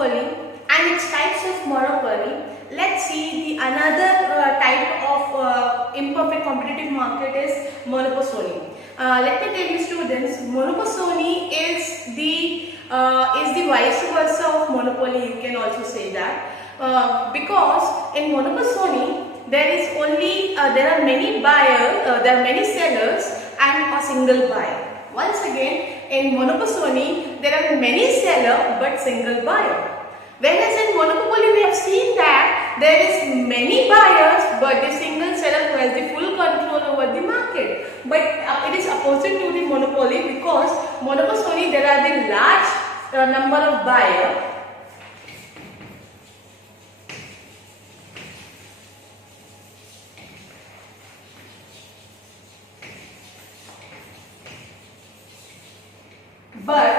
Monopoly and its types of monopoly. Let's see the another type of imperfect competitive market is monopoly. Let me tell you students, monopoly is the vice versa of monopoly. You can also say that because in monopoly there are many buyers, there are many sellers and a single buyer. Once again, in monopoly, there are many sellers but single buyer. Whereas in monopoly, we have seen that there is many buyers but the single seller who has the full control over the market. But it is opposite to the monopoly because monopoly there are the large number of buyers. But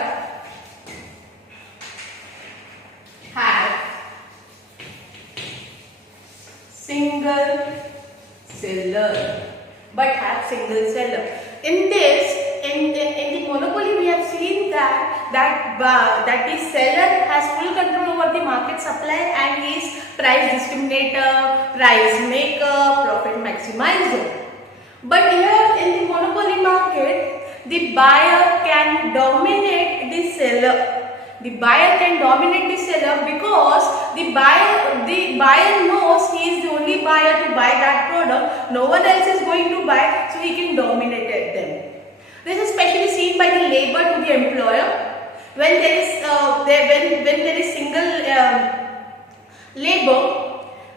have single seller. In the monopoly, we have seen that the seller has full control over the market supply and is price discriminator, price maker, profit maximizer. But here in the monopoly market, the buyer can dominate the seller. The buyer can dominate the seller because the buyer knows he is the only buyer to buy that product. No one else is going to buy, so he can dominate them. This is especially seen by the labor to the employer when there is single labor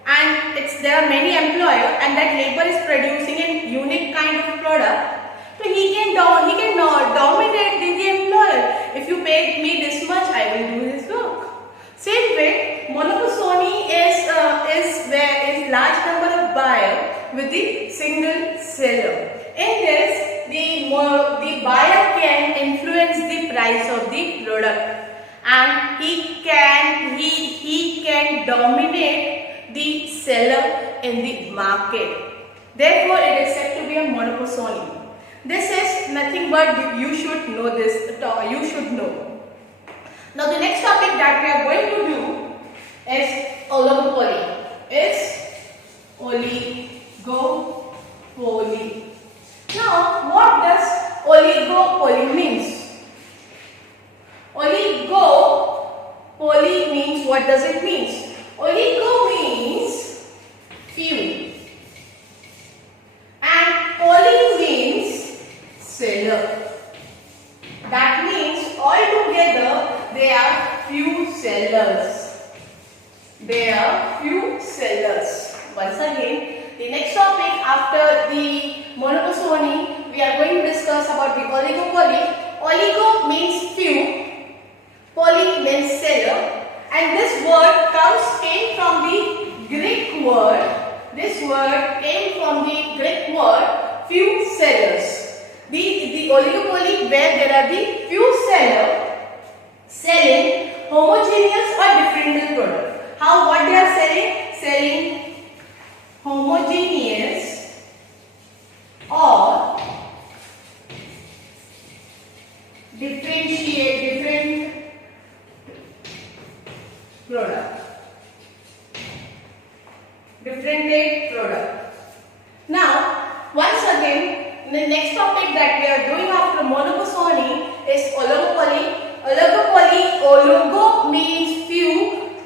and there are many employers and that labor is producing a unique kind of product. So he can dominate the employer. If you pay me this much, I will do this work. Same way, monopoly is large number of buyer with the single seller. In this, the buyer can influence the price of the product, and he can dominate the seller in the market. Therefore, it is said to be a monopoly. This is nothing but you should know this. You should know. Now the next topic that we are going to do is oligopoly. Oligopoly. Now what does oligopoly means? Oligopoly means, what does it mean? Oligo means few and poly means seller. That means altogether there are few sellers. Once again, the next topic after the monopoly, we are going to discuss about the oligopoly. Oligo means few, poly means seller, and this word came from the Greek word. This word came from the Greek word few sellers. The oligopoly where there are the few sellers selling homogeneous or differential product. What they are selling? Selling homogeneous or different product. Differentiated product. Now, once again, the next topic that we are doing after monopoly is oligopoly. Oligo means few,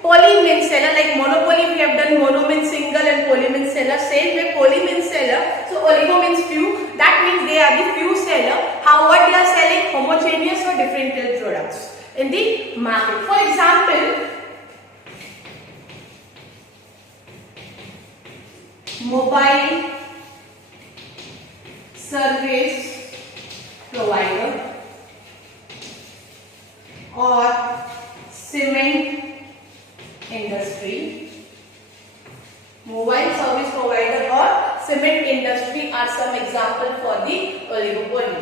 poly means seller. Like monopoly, we have done mono means single and poly means seller. Same way, poly means seller. So oligo means few. That means they are the few seller. What they are selling? Homogeneous or differential products in the market. For example, mobile service provider or cement industry. Mobile service provider or cement industry are some example for the oligopoly.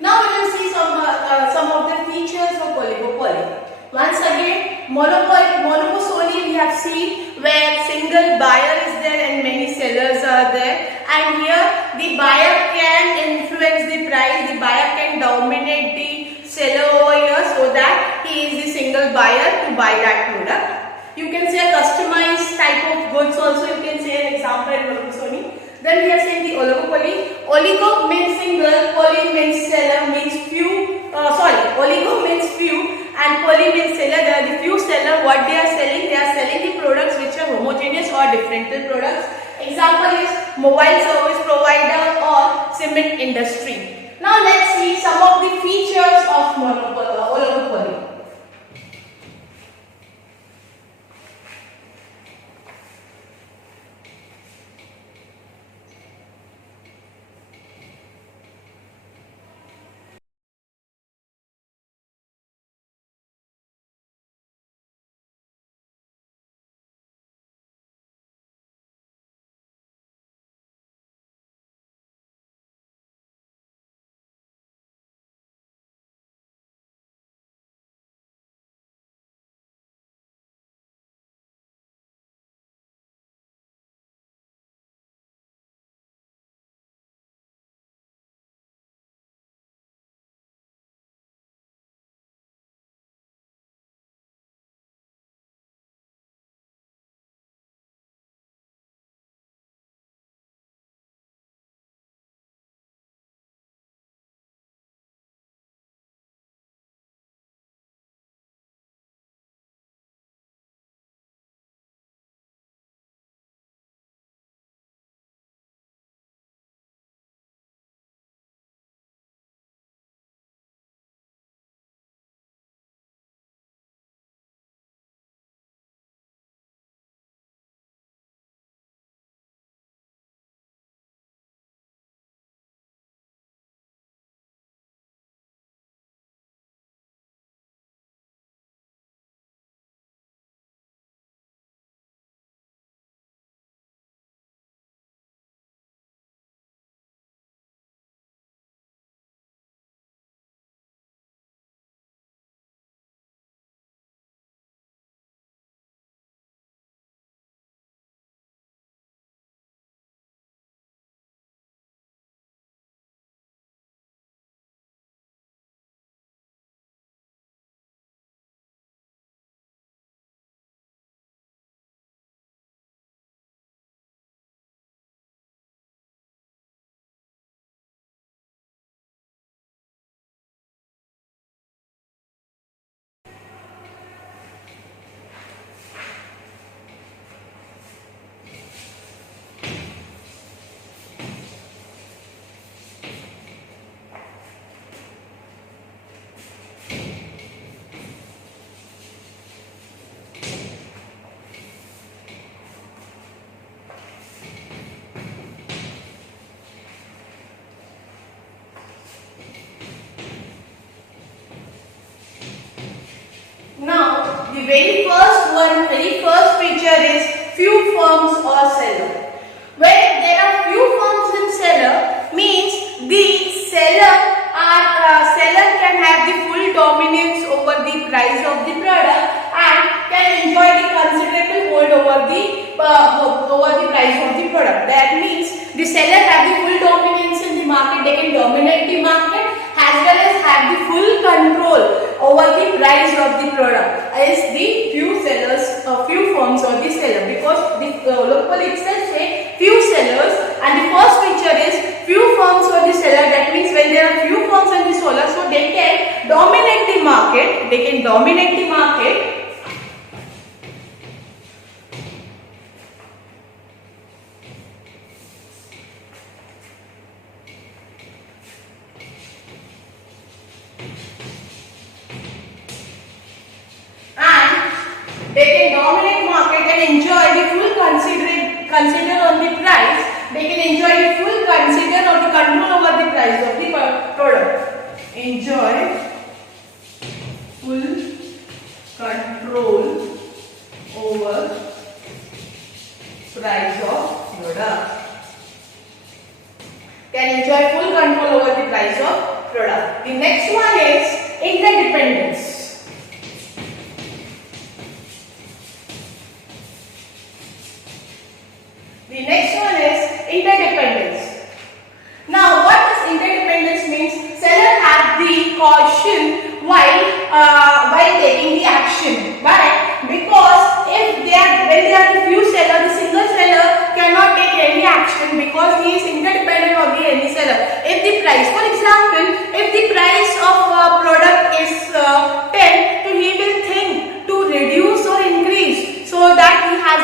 Now we will see some of the features of oligopoly. Once again, monopoly we have seen where single buyer is there and many sellers are there, and here the buyer can influence the price, the buyer can dominate the seller over here so that he is the single buyer to buy that product. can say a customized type of goods also, you can say an example in Sony. Then we are saying the oligopoly. Oligo means single, poly means seller, means few, oligo means few and poly means seller. There are the few seller. What they are selling the products which are homogeneous or differential products. Example is mobile service provider or cement industry. Now let's see some of the features of oligopoly. The very first feature is few firms or seller. When there are few firms and seller, means the seller can have the full dominance over the price of the product and can enjoy the considerable hold over the price of the product. That means the seller have the full dominance in the market. They can dominate the market as well as have the full control over the price of the product as the few firms or the seller, because the oligopoly itself say few sellers and the first feature is few firms or the seller. That means when there are few firms and the seller, so they can dominate the market. They can dominate market and enjoy the full consider on the price. They can enjoy the full consider or the control over the price of the product. Enjoy full control over price of product. Can enjoy full control over the price of product. The next one is interdependence. The next one is interdependence. Now, what does interdependence means? Seller have the caution while taking the action. Why? Because if they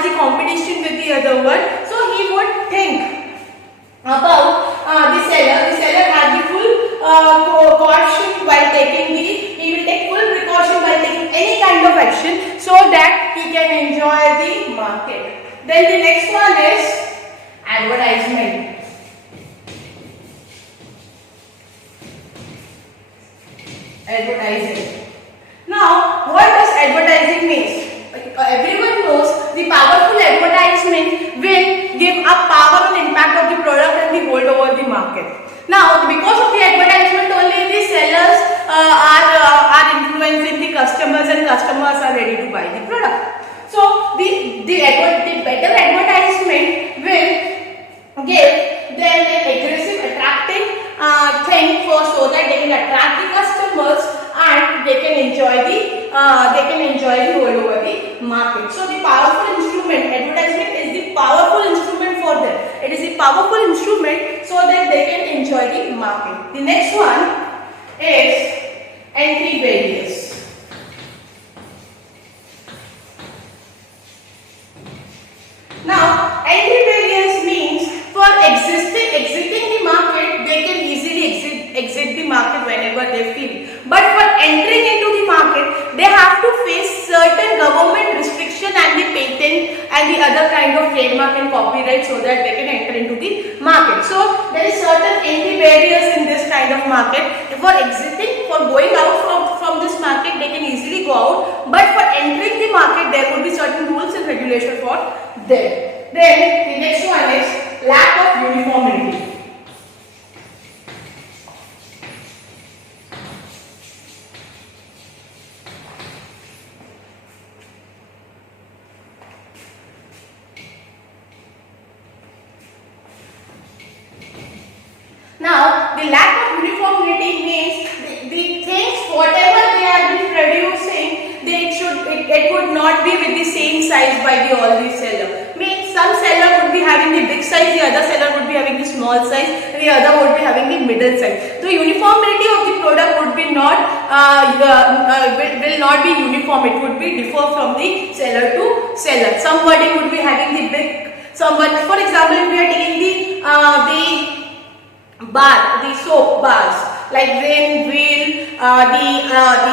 the competition with the other one. So he would think about the seller. The seller has the full caution while taking he will take full precaution while taking any kind of action so that he can enjoy the market. Then the next one is advertisement. Advertising. Now, what does advertising mean? Everyone knows the powerful advertisement will give a power and impact of the product and the hold over the market. Now, because of the advertisement only, the sellers are influencing the customers and customers are ready to buy the product. So, the better advertisement will give them an aggressive attracting thing so that they can attract the customers and they can enjoy the hold over the market. So the powerful instrument, advertisement is the powerful instrument for them. It is the powerful instrument so that they can enjoy the market. The next one is entry barriers. Now, entry barriers means for exiting the market, they can easily exit the market whenever they feel. But for entering into the market, they have to face certain government restriction and the patent and the other kind of trademark and copyright so that they can enter into the market. So there is certain entry barriers in this kind of market. For exiting, for going out from this market, they can easily go out. But for entering the market, there would be certain rules and regulations for them. Then the next one is lack of uniformity. Now, the lack of uniformity means the things whatever they have been producing, it would not be with the same size by all the seller. Means some seller would be having the big size, the other seller would be having the small size, the other would be having the middle size. The uniformity of the product would be will not be uniform. It would be differ from the seller to seller. Somebody would be having the big. Somebody, for example, if we are taking the soap bars like Rain, Wheel, the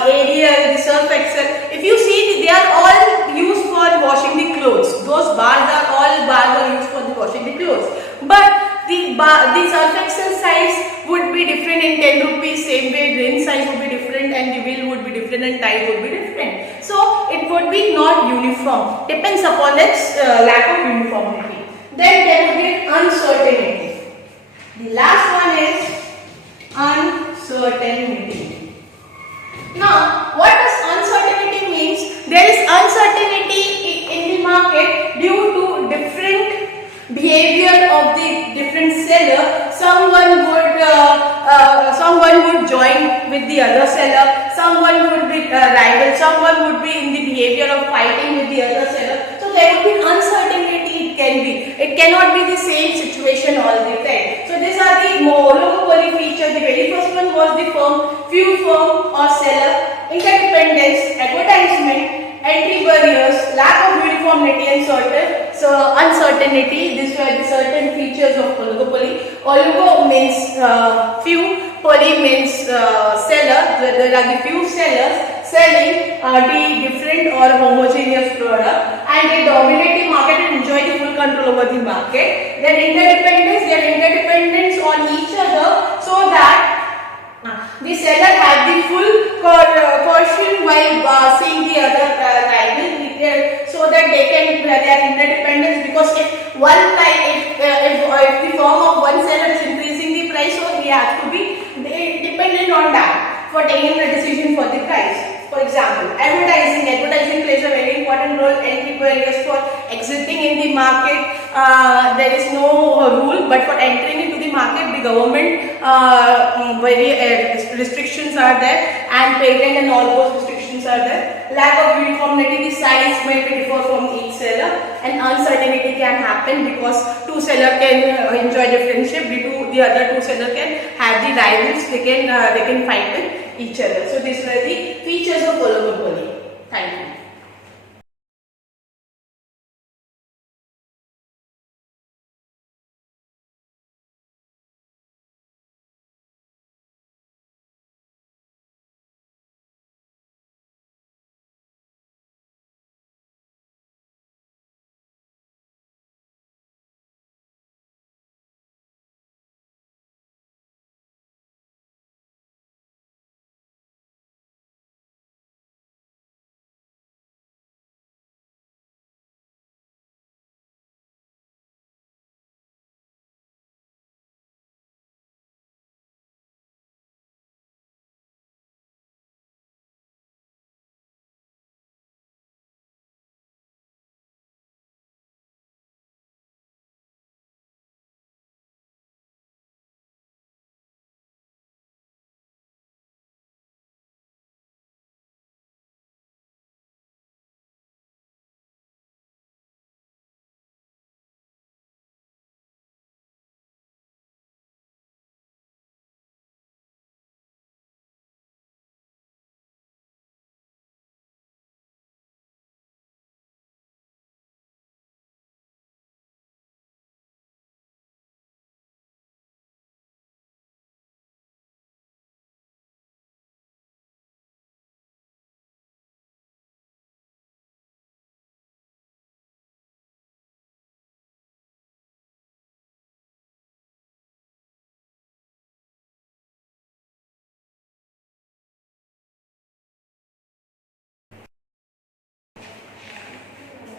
Ariel, the Surf Excel. If you see, they are all used for washing the clothes. Those bars are used for washing the clothes. But the Surf Excel size would be different in 10 rupees. Same way, Rain size would be different, and the Wheel would be different, and Tide would be different. So it would be not uniform. Depends upon its lack of uniformity. Then there would be uncertainty. The last one is uncertainty. Now, what does uncertainty means? There is uncertainty in the market due to different behavior of the different seller. Someone would join with the other seller. Someone would be rival. Someone would be in the behavior of fighting with the other seller. So there would be uncertainty. It cannot be the same situation all the time. So these are the oligopoly features. The very first one was the firm, few firm or seller, interdependence, advertisement, entry barriers, lack of uniformity and uncertainty. These were the certain features of oligopoly. Oligo means few, poly means seller. There are the few sellers selling the different or homogeneous product, and they dominate the market and enjoy the full control over the market. Their interdependence on each other so that the seller has the full caution while seeing the other rival, so that they are interdependence, because if the firm of one seller is increasing the price, so he has to be dependent on that for taking a decision for the price. For example, advertising plays a very important role. Entry barriers for exiting in the market, there is no rule, but for entering into the market, the government restrictions are there, and patent and all those restrictions are there. Lack of uniformity, the size may differ from each seller, and uncertainty can happen because two sellers can enjoy the friendship, the other two sellers can have the rivals, they can fight with each other. So these were the features of oligopoly. Thank you.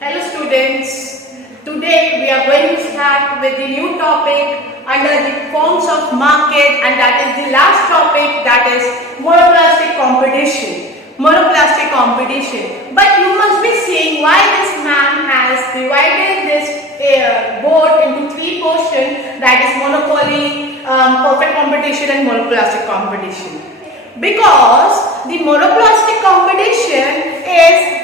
Hello students, today we are going to start with the new topic under the forms of market, and that is the last topic, that is monoplastic competition. Monoplastic competition. But you must be seeing why this man has divided this board into three portions, that is monopoly, perfect competition and monoplastic competition. Because the monoplastic competition is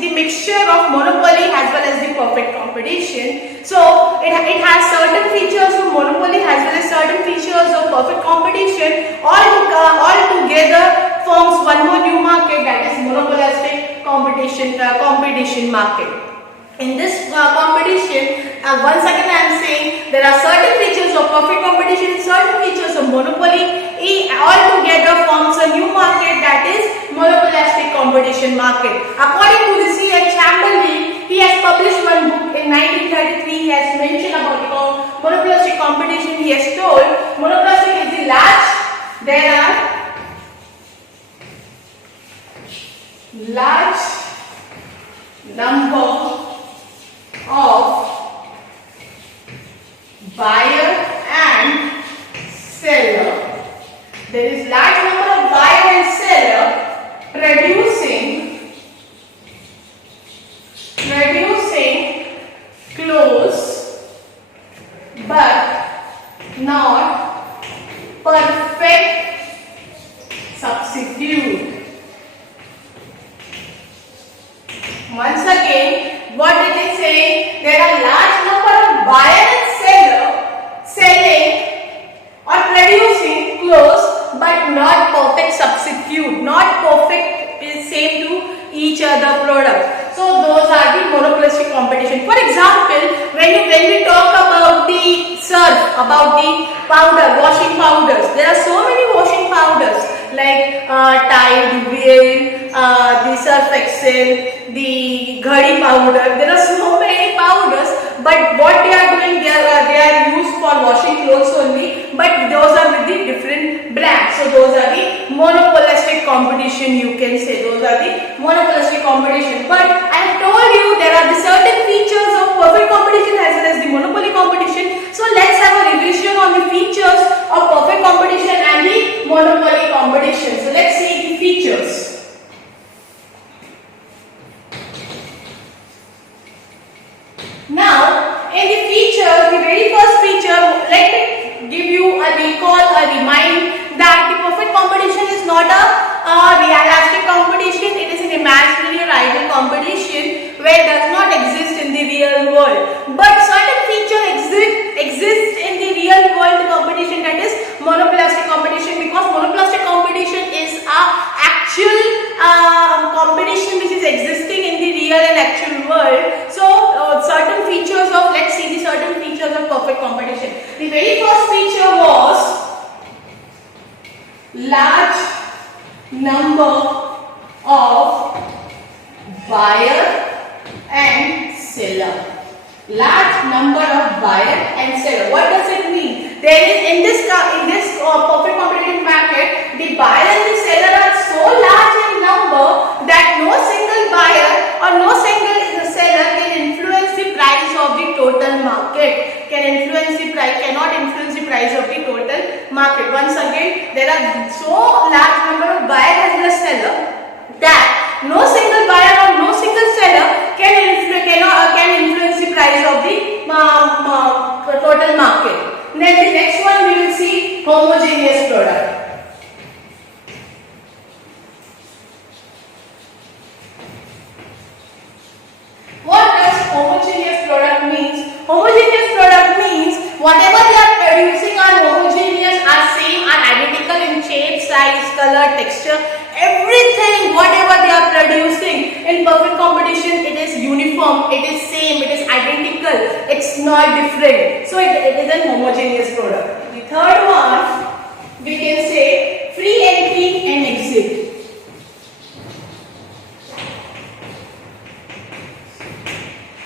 the mixture of monopoly as well as the perfect competition. So it has certain features of monopoly as well as certain features of perfect competition. All together forms one more new market, that is monopolistic competition market. In this competition, once again I am saying there are certain features of perfect competition, certain features of monopoly. All together forms a new market, that is monopolistic competition market. According to the C.H. Chamberlain, he has published one book in 1933. He has mentioned about the monopolistic competition. He has told monopolistic is the large. There are large number of buyer and seller. There is large number of buyer and seller producing close but not perfect substitute. Once again, what it is saying, there are large number of buyer and seller selling or producing close but not perfect substitute. Not perfect is same to each other product. So those are the monopolistic competition. For example, when we talk about the surf, about the washing powders, there are so many washing powders like Tide, Whale, the Surf Excel, the Ghadi powder. There are so many powders, but what they are doing, they are used for washing clothes only, but those are with the different brands. So those are the monopolistic competition, you can say. Those are the monopolistic competition. But I have told you there are the certain features of perfect competition as well as the monopoly competition. So let's have a revision on the features of perfect competition and the monopoly competition. So let's see the features. Now, in the feature, the very first feature, let me give you a recall, a remind that the perfect competition is not a realistic competition. It is an imaginary or ideal competition where it does not exist in the real world. But certain feature exists in the real world competition, that is monopolistic competition, because monopolistic competition is a actual competition which is existing in the real and actual world. So certain features of, let's see the certain features of perfect competition. The very first feature was large number of buyer and seller. Large number of buyer and seller. What does it mean? There is in this perfect competitive market, the buyer and the seller are so large in number that no single buyer or no single seller can influence the price of the total market. Cannot influence the price of the total market. Once again, there are so large number of buyer as well as seller that no single buyer or no single seller can influence the price of the total market. Then the next one we will see homogeneous product. What does homogeneous product means? Homogeneous product means whatever they are producing are homogeneous, are same, are identical in shape, size, color, texture, everything. Whatever they are producing in perfect competition, it is uniform, it is same, it is identical, it's not different. So it is an homogeneous product. The third one, we can say free entry and exit.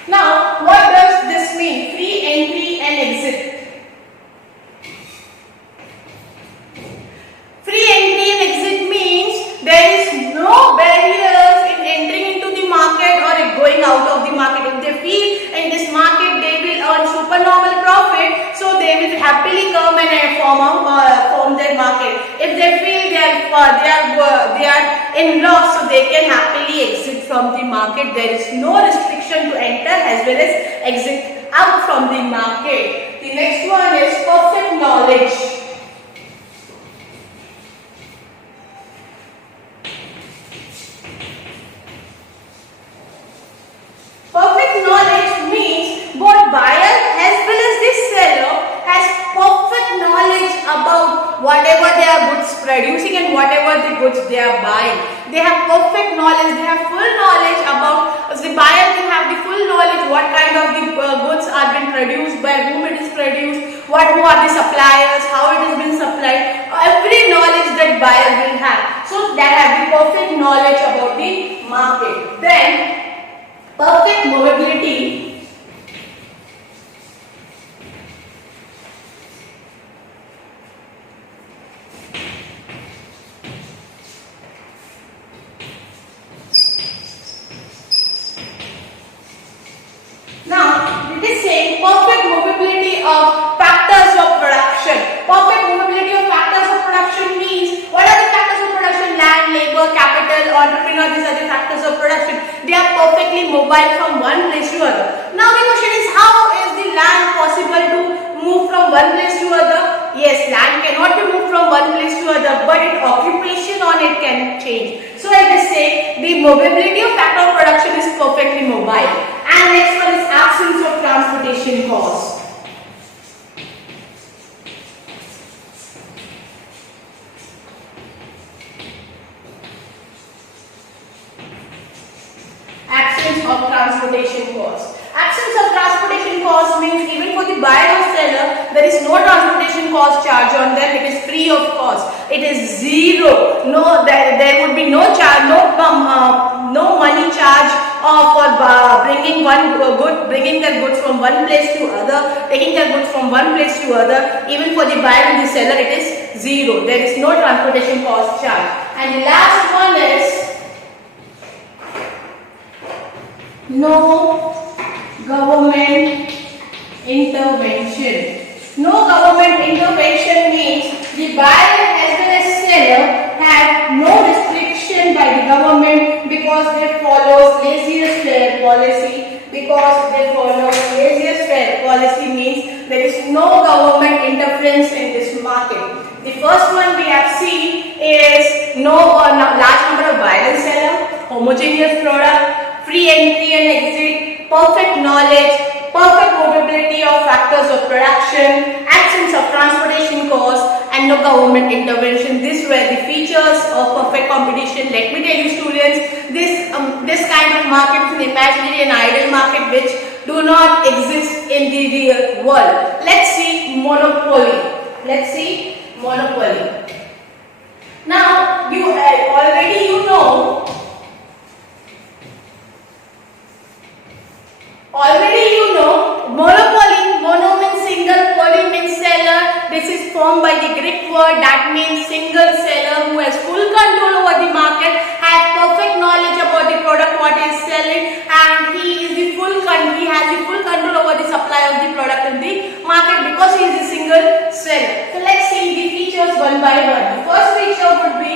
Now, what does this mean? Free entry and exit. Free entry and exit means there is no barriers in entering into the market or going out of the market. If they feel in this market they will earn supernormal profit, so they will happily come and form their market. If they feel they are in loss, so they can happily exit from the market. There is no restriction to enter as well as exit out from the market. The next one is perfect knowledge. Perfect knowledge means both buyer as well as the seller has perfect knowledge about whatever they are goods producing and whatever the goods they are buying. They have perfect knowledge, they have full knowledge about, the buyer will have the full knowledge what kind of the goods are being produced, by whom it is produced, who are the suppliers, how it has been supplied, every knowledge that buyer will have. So they have the perfect knowledge about the market. Then perfect movability. Now, it is saying perfect movability of factors of production. Perfect movability of factors of production means, what are the factors of production? Land, labor, capital, entrepreneur, these are the factors of production. They are perfectly mobile from one place to other. Now the question is, how is the land possible to move from one place to other? Yes, land cannot be moved from one place to other, but its occupation on it can change. So I just say the movability of factor of production is perfectly mobile. And next one is absence of transportation cost. Absence of transportation cost. Absence of transportation cost means even for the buyer or seller, there is no transportation cost charge on them. It is free of cost. It is zero. No, there would be no charge, no money charge for bringing their goods from one place to other, taking their goods from one place to other. Even for the buyer and the seller, it is zero. There is no transportation cost charge. And the last one is no government intervention. No government intervention means the buyer as well as seller have no restriction by the government because they follow laziest fair policy. Because they follow laziest fair policy means there is no government interference in this market. The first one we have seen is no large number of buyer and seller, homogeneous product, free entry and exit, perfect knowledge, perfect movability of factors of production, absence of transportation cost, and no government intervention. These were the features of perfect competition. Let me tell you students, this kind of market is an imaginary and ideal market which do not exist in the real world. Let's see monopoly. Let's see monopoly. Now, already you know monopoly. Mono means single, poly means seller. This is formed by the Greek word that means single seller who has full control over the market, has perfect knowledge about the product what he is selling, and he has the full control over the supply of the product in the market because he is a single seller. So let's see the features one by one. The first feature would be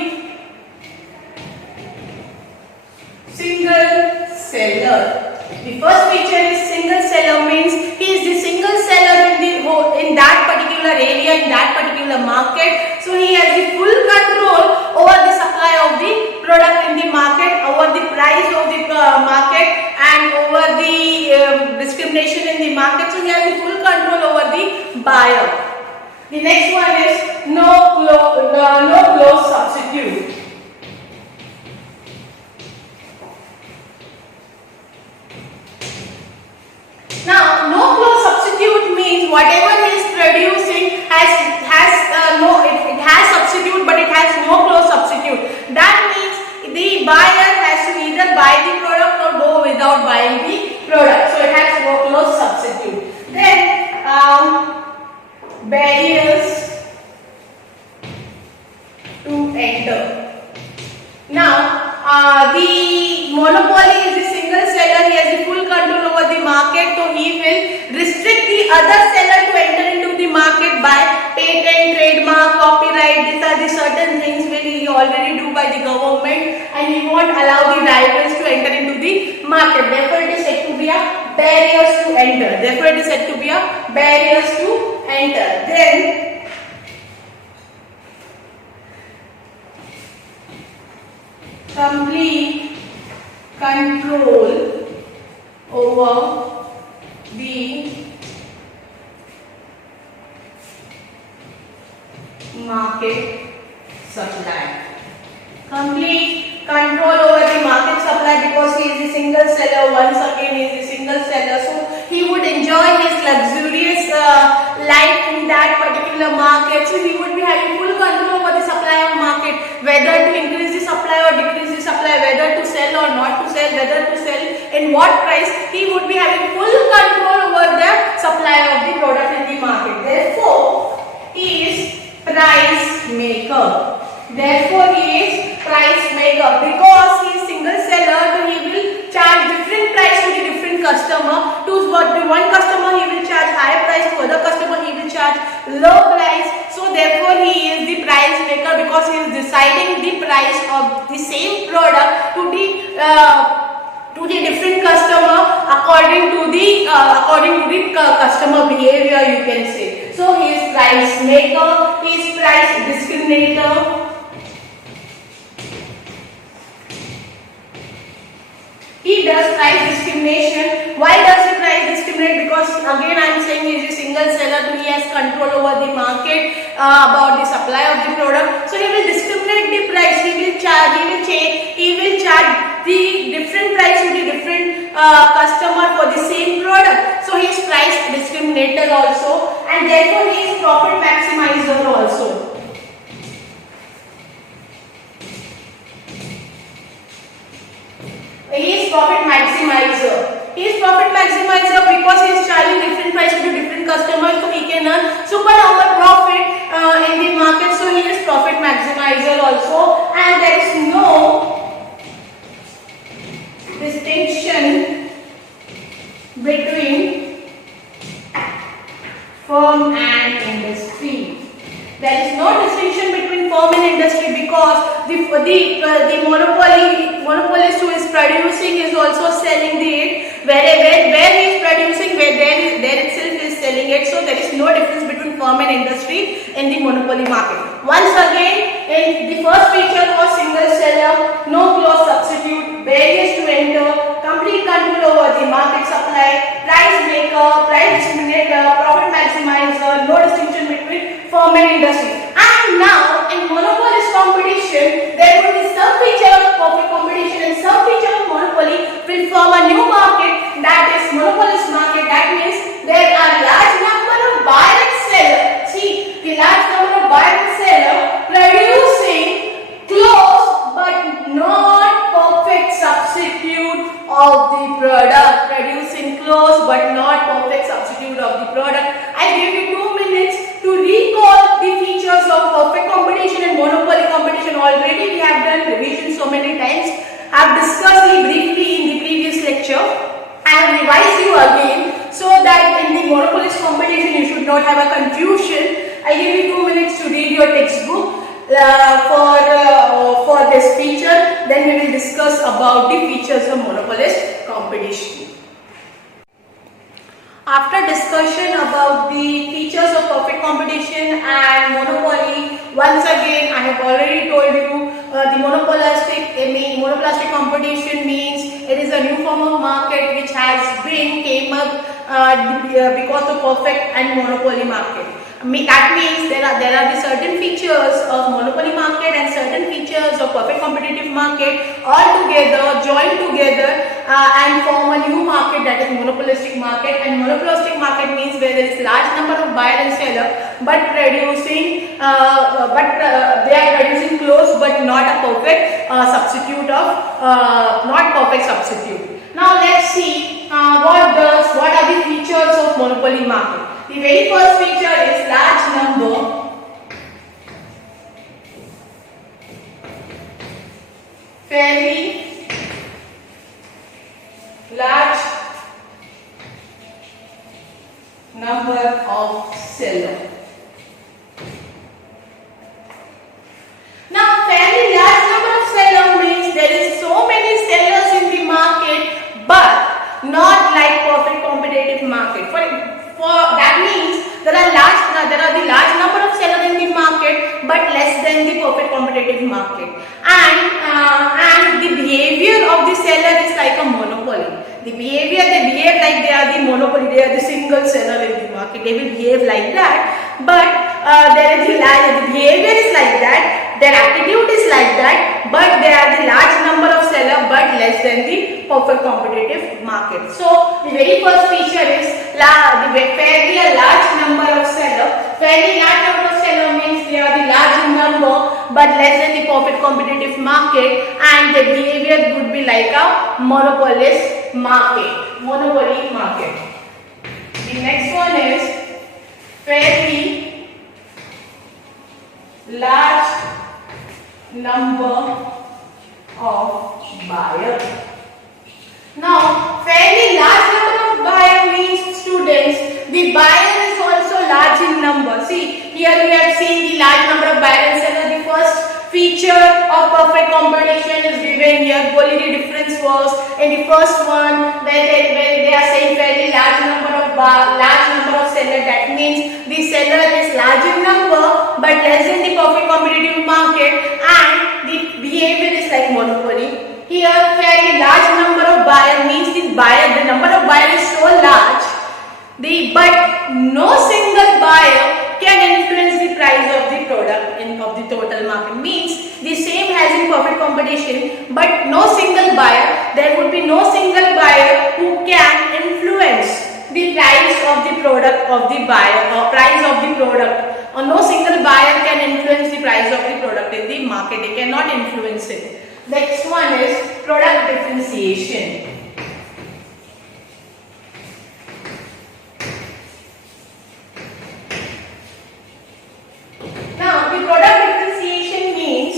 single seller. The first feature is single seller means he is the single seller in that particular area, in that particular market. So he has the full control over the supply of the product in the market, over the price of the market, and over the discrimination in the market. So he has the full control over the buyer. The next one is no close substitute. Now, no close substitute means whatever he is producing it has substitute, but it has no close substitute. That means the buyer has to either buy the product or go without buying the product. So it has no close substitute. Then barriers to enter. Now, the monopoly is the single seller. He has the full other seller to enter into the market by patent, trademark, copyright. These are the certain things will he already do by the government, and he won't allow the rivals to enter into the market. Therefore, it is said to be a barriers to enter. Therefore, it is said to be a barriers to enter. Then complete control over the market supply. Complete control over the market supply, because he is the single seller. Once again, he is the single seller, so he would enjoy his luxurious life in that particular market. So he would be having full control over the supply of market, whether to increase the supply or decrease the supply, whether to sell or not to sell, whether to sell in what price. He would be having full control over the supply of the product in the market. Therefore, he is price maker. Therefore, he is price maker, because he is single seller, so he will charge different price to the different customer. To one customer he will charge high price, to other customer he will charge low price. So therefore, he is the price maker, because he is deciding the price of the same product to the different customer according to the customer behavior, you can say. So he is price maker, he is price discriminator. He does price discrimination. Why does he price discriminate? Because again I am saying he is a single seller, so he has control over the market about the supply of the product. So he will discriminate the price. He will charge the different price to the different customer for the same product. So he is price discriminator also, and therefore he is profit maximizer also. He is profit maximizer. He is profit maximizer because he is charging different price to different customers, so he can earn super normal profit in the market. So he is profit maximizer also, and there is no distinction between firm and industry. There is no distinction between firm and industry, because the monopolist who is producing is also selling it. Where he is producing, there itself is selling it. So there is no difference between firm and industry in the monopoly market. Once again, in the first feature was single seller, no close substitute, barriers to enter, complete control over the market supply, price maker, price discriminator, profit maximizer, no distinction between firm and industry. And now in monopolist competition, there will be some feature of perfect competition and some feature of monopoly will form a new market, that is monopolist market. That means there are large number of buyer and seller. See, the large number of buyer and seller producing close but not perfect substitute of the product. Producing close but not perfect substitute of the product. I give you 2 minutes to recall the features of perfect competition and monopoly competition. Already we have done revision so many times. I have discussed it briefly in the previous lecture. I have revised you again so that in the monopolist competition you should not have a confusion. I give you 2 minutes to read your textbook for this feature. Then we will discuss about the features of monopolist competition. After discussion about the features of perfect competition and monopoly, once again I have already told you the monopolistic competition means it is a new form of market which came up because of perfect and monopoly market. That means there are the certain features of monopoly market and certain features of perfect competitive market all together, joined together and form a new market, that is monopolistic market. And monopolistic market means where there is large number of buyer and seller but producing they are producing close but not a perfect substitute of not perfect substitute. Now let's see what are the features of monopoly market. The very first feature is large number, fairly large number of seller. Now, fairly large number of seller means there is so many sellers in the market, but not like perfect competitive market. For that means there are the large number of sellers in the market, but less than the perfect competitive market. And the behavior of the seller is like a monopoly. The behavior, they behave like they are the monopoly, they are the single seller in the market. They will behave like that, but the behavior is like that, their attitude is like that, but they are the large number of seller, but less than the perfect competitive market. So the very first feature is fairly a large number of seller. Fairly large number of seller means they are the large number, but less than the perfect competitive market, and the behavior would be like a monopoly market. The next one is fairly large number of buyer. Now, fairly large number of buyer means, students, the buyer is also large in number. See, here we have seen the large number of buyer and seller. The first feature of perfect competition is given here. Only the difference was in the first one where they are saying fairly large number of seller. That means the seller is large in number but less than the perfect competitive market, and the behavior is like monopoly. Here, fairly large number of buyer means the number of buyer is so large, but no single buyer can influence the price of the product of the total market. Means the same as in perfect competition, but no single buyer, there would be no single buyer who can influence the price of the product of the buyer or price of the product, or no single buyer can influence the price of the product in the market. They cannot influence it. Next one is product differentiation. Now, the product differentiation means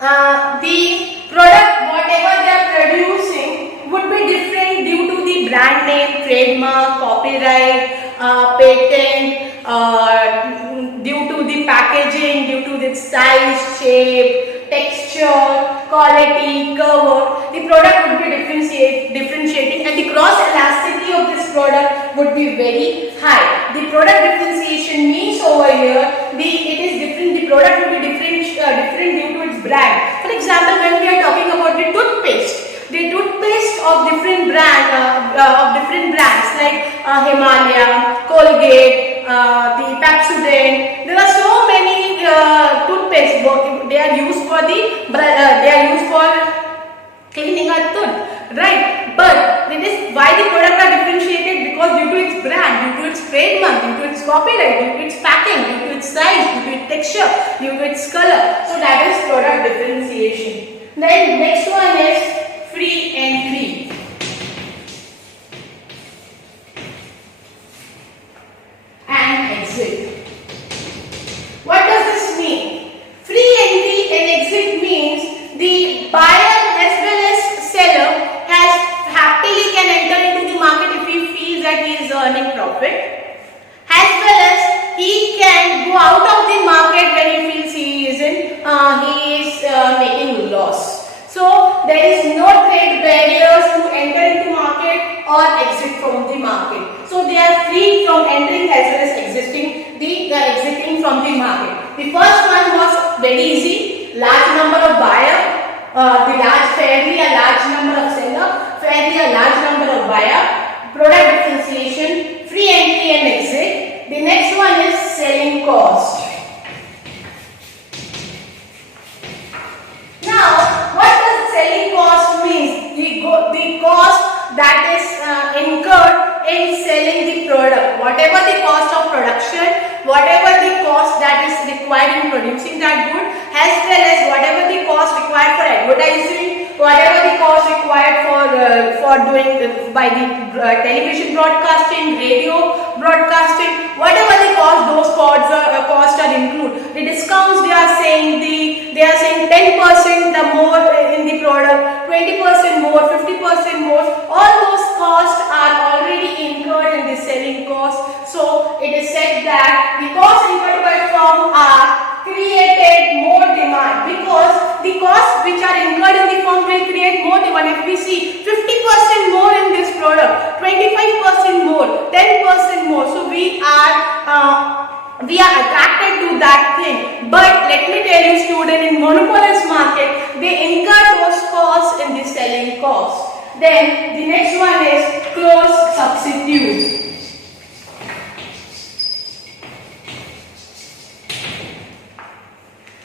the product, whatever they are producing, would be different due to the brand name, trademark, copyright, patent, due to the packaging, due to the size, shape, texture, quality, cover. The product would be differentiating, and the cross elasticity of this product would be very high. The product differentiation means over here it is different. The product would be different due to its brand. For example, when we are talking about the toothpaste of different brands like Himalaya, Colgate, the Pepsodent. There are so many toothpaste. They are used for cleaning our tooth, right? But it is why the product are differentiated, because due to its brand, due to its trademark, due to its copyright, due to its packing, due to its size, due to its texture, due to its color. So that is product differentiation. Then next one is free entry. And exit. What does this mean? Free entry and exit means the buyer as well as seller has happily can enter into the market if he feels that he is earning profit, as well as he can go out of the market when he feels he is making loss. So there is no trade barriers to enter into market or exit from the market. So they are free from entering as well as exiting from the market. The first one was very easy. Large number of buyer, fairly a large number of seller, fairly a large number of buyer. Product differentiation, free entry and exit. The next one is selling cost. Now, what does selling cost mean? The cost that is incurred in selling the product. Whatever the cost of production, whatever the cost that is required in producing that good, as well as whatever the cost required for advertising, whatever the cost required for doing by the television broadcasting, radio broadcasting, whatever the cost, those costs are included. The discounts they are saying 10% more in the product, 20% more, 50% more. All those costs are already incurred in more, so we are attracted to that thing. But let me tell you, student, in monopolist market, they incur those costs in the selling cost. Then the next one is close substitute.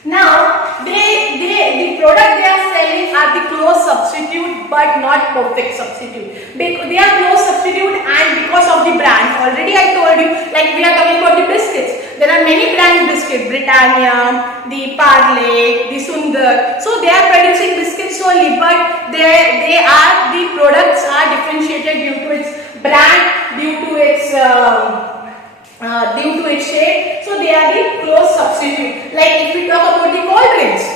Now, the product they are selling are the close substitute but not perfect substitute. Because they are close substitute and because of the brands. Already I told you, like we are talking about the biscuits. There are many brand biscuits, Britannia, the Parle, the Sundar. So they are producing biscuits only, but the products are differentiated due to its brand, due to its shade. So they are the close substitute. Like if we talk about the cold drinks,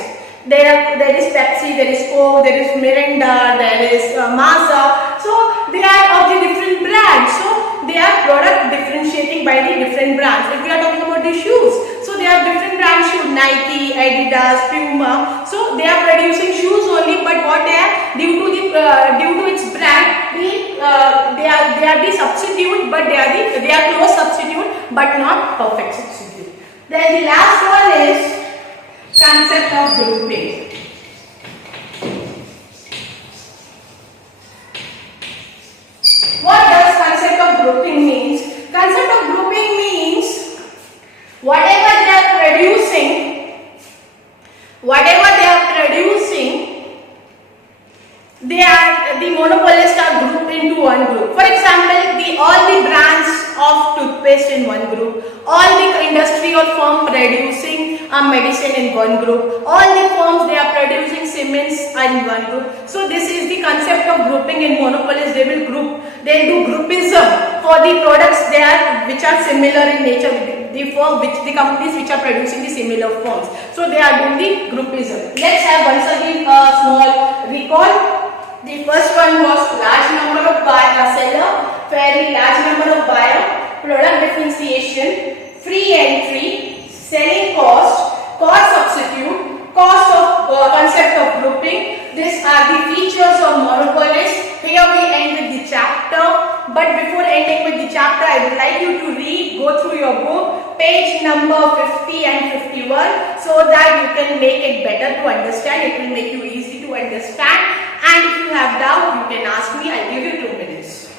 there is Pepsi, there is Coke, there is Mirinda, there is Mazda. So they are of the different brands. So they are product differentiating by the different brands. If we are talking about the shoes, so they are different brands shoes, Nike, Adidas, Puma. So they are producing shoes only, but what they are due to its brand, they are the substitute, but they are close substitute, but not perfect substitute. Then the last one is concept of grouping. What does concept of grouping means? Concept of grouping means whatever they are producing, the monopolists are grouped into one group. For example, all the brands of toothpaste in one group, all the industry or firm producing medicine in one group, all the firms they are producing cements in one group. So this is the concept of grouping. In monopolists they will do groupism for the products which are similar in nature with the companies which are producing the similar firms. So they are doing the groupism. Let's have once again a small recall. The first one was large number of seller, fairly large number of buyer, product differentiation, free entry, selling cost, cost substitute, cost of concept of grouping. These are the features of monopolists. Here we end with the chapter. But before ending with the chapter, I would like you to go through your book, page number 50 and 51, so that you can make it better to understand. It will make you easy to understand. And if you have doubt, you can ask me. I'll give you 2 minutes.